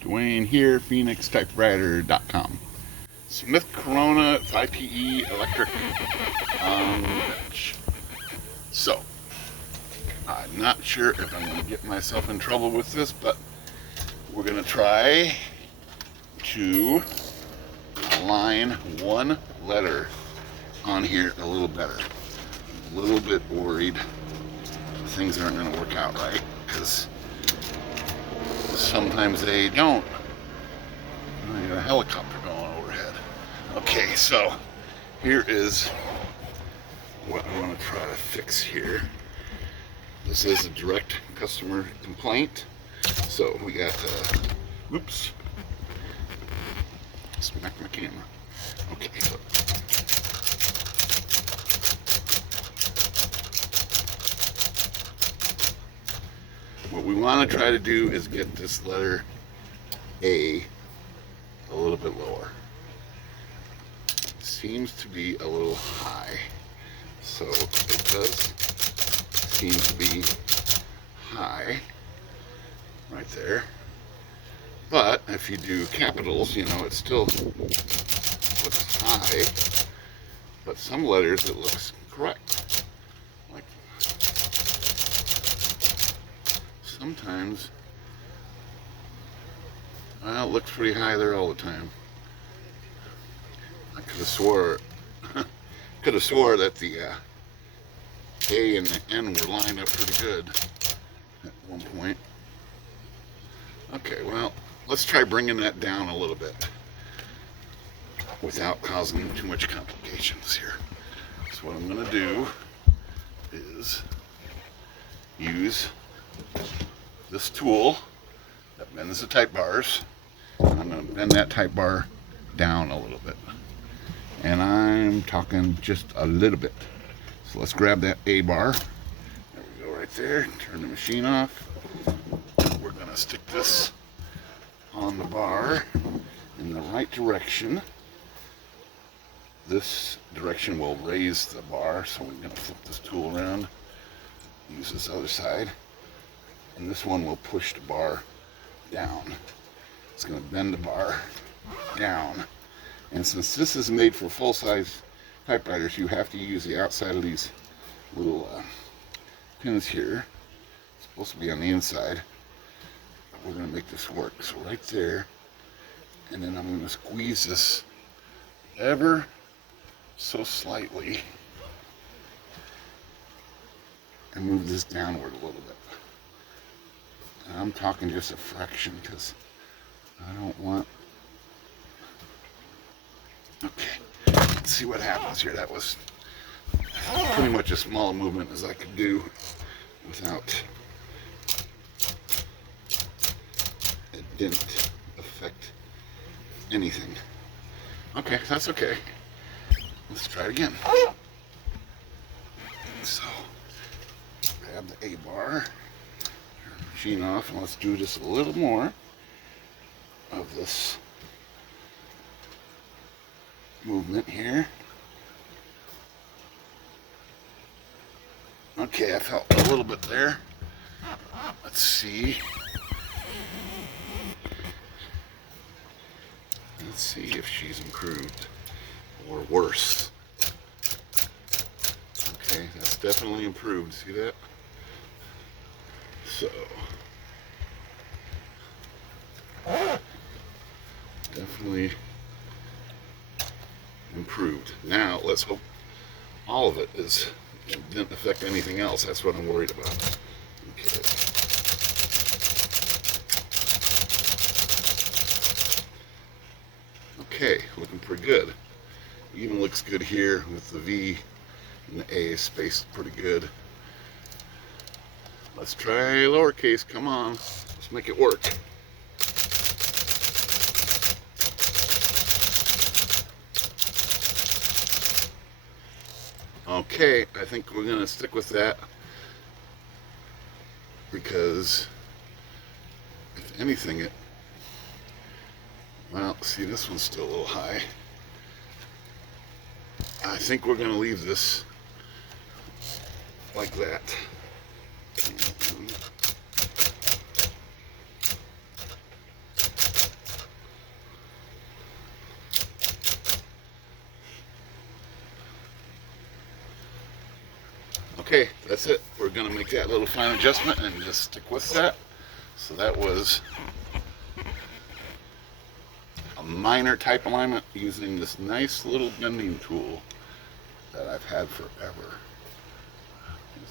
Dwayne here, PhoenixTypewriter.com. Smith Corona 5PE electric bench. So, I'm not sure if I'm going to get myself in trouble with this, but we're going to try to align one letter on here a little better. I'm a little bit worried things aren't going to work out right, because sometimes they don't. I got a helicopter going overhead. Okay, so here is what I want to try to fix here. This is a direct customer complaint. So we got, whoops, smacked my camera. Okay, so what we want to try to do is get this letter A little bit lower. It seems to be a little high, so it does seem to be high right there. But if you do capitals, you know, it still looks high, but some letters it looks correct. Like sometimes, well, it looks pretty high there all the time. I could have swore that the A and the N were lined up pretty good at one point. Okay, well, let's try bringing that down a little bit without causing too much complications here. So what I'm going to do is use this tool that bends the type bars. I'm going to bend that type bar down a little bit. And I'm talking just a little bit. So let's grab that A bar. There we go, right there. Turn the machine off. We're going to stick this on the bar in the right direction. This direction will raise the bar, so we're going to flip this tool around, use this other side, and this one will push the bar down. It's going to bend the bar down. And since this is made for full-size typewriters, you have to use the outside of these little pins here. It's supposed to be on the inside. But we're going to make this work. So right there, and then I'm going to squeeze this ever so slightly and move this downward a little bit. And I'm talking just a fraction because I don't want. Okay, let's see what happens here. That was pretty much as small a movement as I could do without it didn't affect anything. Okay, that's okay. Let's try it again. So, grab the A bar, turn the machine off, and let's do just a little more of this movement here. Okay, I felt a little bit there. Let's see. Let's see if she's improved or worse. Okay, that's definitely improved. See that? So, definitely improved. Now, let's hope all of it didn't affect anything else. That's what I'm worried about. Okay. Okay, looking pretty good. Even looks good here with the V and the A spaced pretty good. Let's try lowercase. Come on, let's make it work. Okay, I think we're gonna stick with that because if anything, well, see, this one's still a little high. I think we're gonna leave this like that. Okay, that's it. We're gonna make that little fine adjustment and just stick with that. So that was a minor type alignment using this nice little bending tool that I've had forever.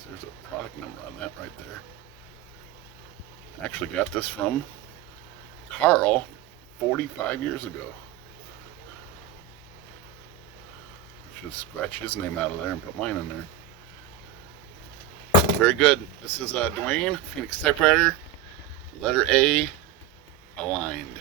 There's a product number on that right there. I actually got this from Carl 45 years ago. Should scratch his name out of there and put mine in there. Very good. This is Dwayne, Phoenix Typewriter, letter A, aligned.